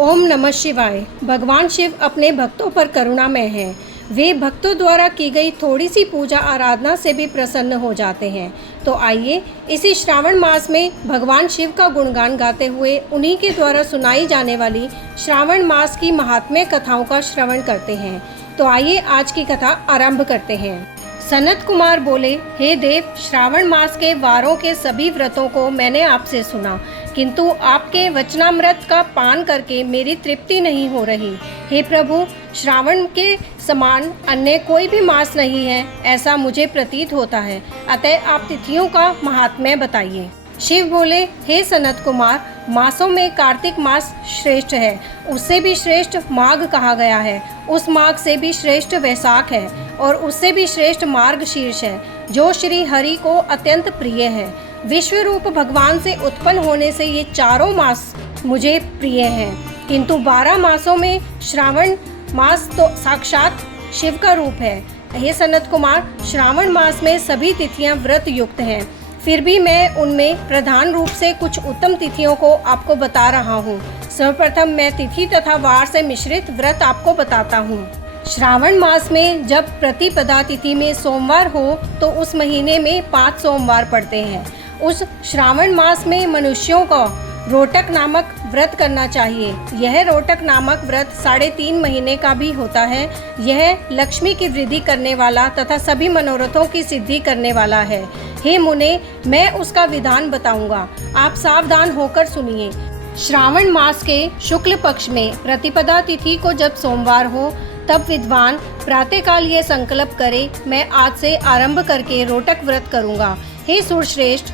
ओम नमः शिवाय। भगवान शिव अपने भक्तों पर करुणामय हैं। वे भक्तों द्वारा की गई थोड़ी सी पूजा आराधना से भी प्रसन्न हो जाते हैं। तो आइए इसी श्रावण मास में भगवान शिव का गुणगान गाते हुए उन्हीं के द्वारा सुनाई जाने वाली श्रावण मास की महात्म्य कथाओं का श्रवण करते हैं। तो आइए आज की कथा आरंभ करते हैं। सनत कुमार बोले, हे देव, श्रावण मास के वारों के सभी व्रतों को मैंने आपसे सुना, किंतु आपके वचनामृत का पान करके मेरी तृप्ति नहीं हो रही। हे प्रभु, श्रावण के समान अन्य कोई भी मास नहीं है, ऐसा मुझे प्रतीत होता है। अतः आप तिथियों का महात्म्य बताइए। शिव बोले, हे सनत कुमार, मासों में कार्तिक मास श्रेष्ठ है, उससे भी श्रेष्ठ माघ कहा गया है, उस माघ से भी श्रेष्ठ वैशाख है और उससे भी श्रेष्ठ मार्गशीर्ष है, जो श्री हरि को अत्यंत प्रिय है। विश्व रूप भगवान से उत्पन्न होने से ये चारों मास मुझे प्रिय हैं, किंतु 12 मासों में श्रावण मास तो साक्षात शिव का रूप है। हे सनत कुमार, श्रावण मास में सभी तिथियां व्रत युक्त हैं, फिर भी मैं उनमें प्रधान रूप से कुछ उत्तम तिथियों को आपको बता रहा हूँ। सर्वप्रथम मैं तिथि तथा वार से मिश्रित व्रत आपको बताता हूँ। श्रावण मास में जब प्रतिपदा तिथि में सोमवार हो तो उस महीने में 5 सोमवार पड़ते हैं। उस श्रावण मास में मनुष्यों को रोटक नामक व्रत करना चाहिए। यह रोटक नामक व्रत 3.5 महीने का भी होता है। यह लक्ष्मी की वृद्धि करने वाला तथा सभी मनोरथों की सिद्धि करने वाला है। हे मुने, मैं उसका विधान बताऊंगा, आप सावधान होकर सुनिए। श्रावण मास के शुक्ल पक्ष में प्रतिपदा तिथि को जब सोमवार हो तब विद्वान प्रातःकाल ये संकल्प करे, मैं आज से आरंभ करके रोटक व्रत करूंगा। हे सुरश्रेष्ठ,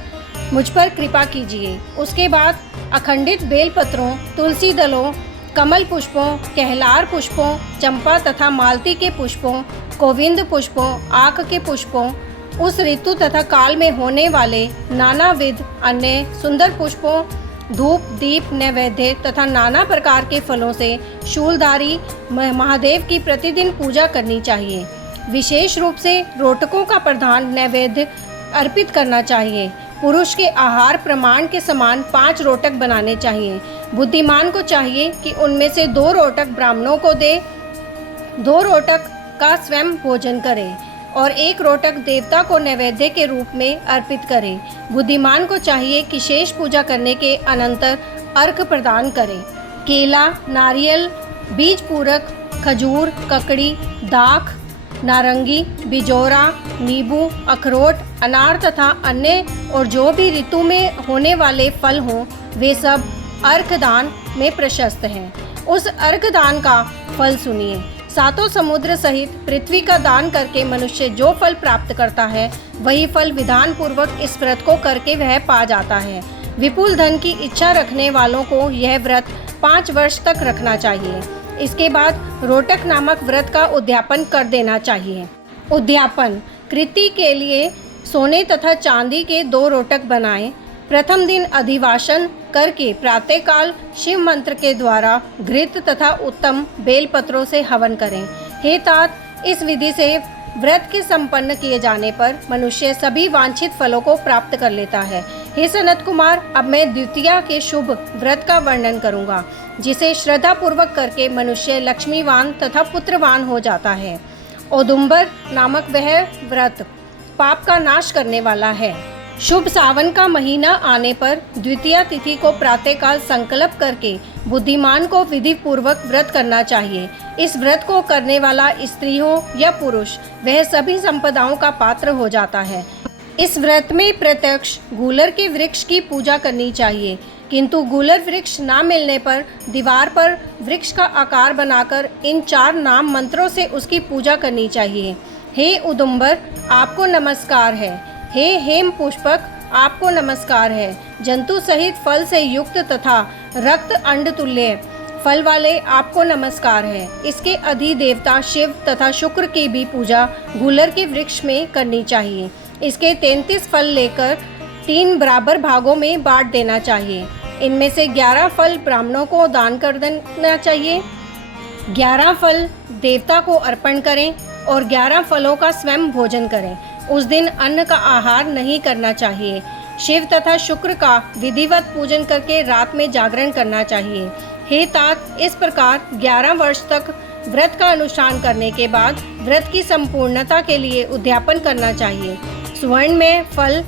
मुझ पर कृपा कीजिए। उसके बाद अखंडित बेलपत्रों, तुलसी दलों, कमल पुष्पों, कहलार पुष्पों, चंपा तथा मालती के पुष्पों, गोविंद पुष्पों, आक के पुष्पों, उस ऋतु तथा काल में होने वाले नानाविध अन्य सुंदर पुष्पों, धूप दीप नैवेद्य तथा नाना प्रकार के फलों से शूलधारी महादेव की प्रतिदिन पूजा करनी चाहिए। विशेष रूप से रोटकों का प्रधान नैवेद्य अर्पित करना चाहिए। पुरुष के आहार प्रमाण के समान 5 रोटक बनाने चाहिए। बुद्धिमान को चाहिए कि उनमें से 2 रोटक ब्राह्मणों को दे, 2 रोटक का स्वयं भोजन करे और 1 रोटक देवता को नैवेद्य के रूप में अर्पित करे। बुद्धिमान को चाहिए कि शेष पूजा करने के अनंतर अर्घ प्रदान करे। केला, नारियल, बीज पूरक, खजूर, ककड़ी, दाख, नारंगी, बिजोरा, नींबू, अखरोट, अनार तथा अन्य और जो भी ऋतु में होने वाले फल हों, वे सब अर्घदान में प्रशस्त हैं। उस अर्घदान का फल सुनिए। 7 समुद्र सहित पृथ्वी का दान करके मनुष्य जो फल प्राप्त करता है, वही फल विधान पूर्वक इस व्रत को करके वह पा जाता है। विपुल धन की इच्छा रखने वालों को यह व्रत 5 वर्ष तक रखना चाहिए। इसके बाद रोटक नामक व्रत का उद्यापन कर देना चाहिए। उद्यापन कृति के लिए सोने तथा चांदी के 2 रोटक बनाएं। प्रथम दिन अधिवासन करके प्रातःकाल शिव मंत्र के द्वारा घृत तथा उत्तम बेलपत्रों से हवन करें। हे तात, इस विधि से व्रत के संपन्न किए जाने पर मनुष्य सभी वांछित फलों को प्राप्त कर लेता है। हे सनत कुमार, अब मैं द्वितीया के शुभ व्रत का वर्णन करूंगा, जिसे श्रद्धा पूर्वक करके मनुष्य लक्ष्मीवान तथा पुत्रवान हो जाता है। औदुंबर नामक वह व्रत पाप का नाश करने वाला है। शुभ सावन का महीना आने पर द्वितीया तिथि को प्रातःकाल संकल्प करके बुद्धिमान को विधि पूर्वक व्रत करना चाहिए। इस व्रत को करने वाला स्त्री हो या पुरुष, वह सभी संपदाओं का पात्र हो जाता है। इस व्रत में प्रत्यक्ष गूलर के वृक्ष की पूजा करनी चाहिए, किंतु गूलर वृक्ष ना मिलने पर दीवार पर वृक्ष का आकार बनाकर इन 4 नाम मंत्रों से उसकी पूजा करनी चाहिए। हे उदुंबर, आपको नमस्कार है। हे हेम पुष्पक, आपको नमस्कार है। जंतु सहित फल से युक्त तथा रक्त अंड तुल्य फल वाले, आपको नमस्कार है। इसके अधिदेवता शिव तथा शुक्र की भी पूजा गूलर के वृक्ष में करनी चाहिए। इसके 33 फल लेकर 3 बराबर भागों में बांट देना चाहिए। इनमें से 11 फल ब्राह्मणों को दान कर देना चाहिए, 11 फल देवता को अर्पण करें और 11 फलों का स्वयं भोजन करें। उस दिन अन्न का आहार नहीं करना चाहिए। शिव तथा शुक्र का विधिवत पूजन करके रात में जागरण करना चाहिए। हे तात, इस प्रकार 11 वर्ष तक व्रत का अनुष्ठान करने के बाद व्रत की संपूर्णता के लिए उद्यापन करना चाहिए। सुवर्ण में फल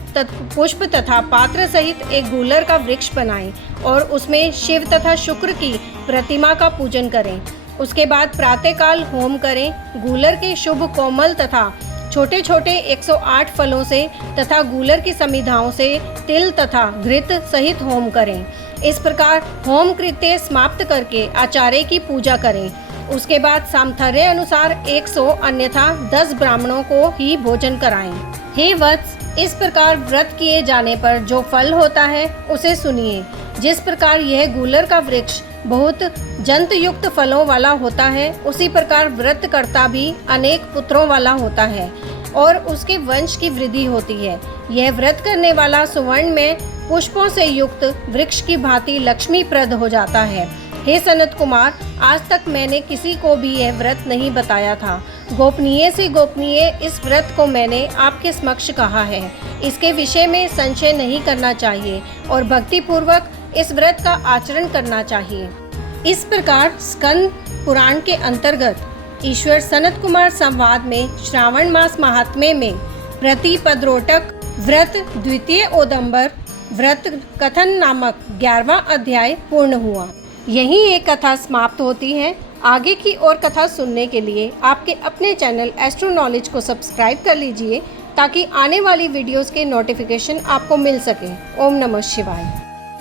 पुष्प तथा पात्र सहित एक गूलर का वृक्ष बनाएं और उसमें शिव तथा शुक्र की प्रतिमा का पूजन करें। उसके बाद प्रातःकाल होम करें। गूलर के शुभ कोमल तथा छोटे छोटे 108 फलों से तथा गूलर की समिधाओं से तिल तथा घृत सहित होम करें। इस प्रकार होम कृत्य समाप्त करके आचार्य की पूजा करें। उसके बाद सामर्थ्य अनुसार 100 अन्यथा 10 ब्राह्मणों को ही भोजन कराएं। हे वत्स, इस प्रकार व्रत किए जाने पर जो फल होता है उसे सुनिए। जिस प्रकार यह गूलर का वृक्ष बहुत जंत युक्त फलों वाला होता है, उसी प्रकार व्रतकर्ता भी अनेक पुत्रों वाला होता है और उसके वंश की वृद्धि होती है। यह व्रत करने वाला सुवर्ण में पुष्पों से युक्त वृक्ष की भांति लक्ष्मीप्रद हो जाता है। हे सनत कुमार, आज तक मैंने किसी को भी यह व्रत नहीं बताया था। गोपनीय से गोपनीय इस व्रत को मैंने आपके समक्ष कहा है। इसके विषय में संशय नहीं करना चाहिए और भक्ति पूर्वक इस व्रत का आचरण करना चाहिए। इस प्रकार स्कंद पुराण के अंतर्गत ईश्वर सनत कुमार संवाद में श्रावण मास महात्म्य में प्रतिपदरोटक व्रत द्वितीय ओदंबर व्रत कथन नामक 11वां अध्याय पूर्ण हुआ। यहीं एक कथा समाप्त होती है। आगे की और कथा सुनने के लिए आपके अपने चैनल एस्ट्रो नॉलेज को सब्सक्राइब कर लीजिए ताकि आने वाली वीडियोस के नोटिफिकेशन आपको मिल सके। ओम नमः शिवाय।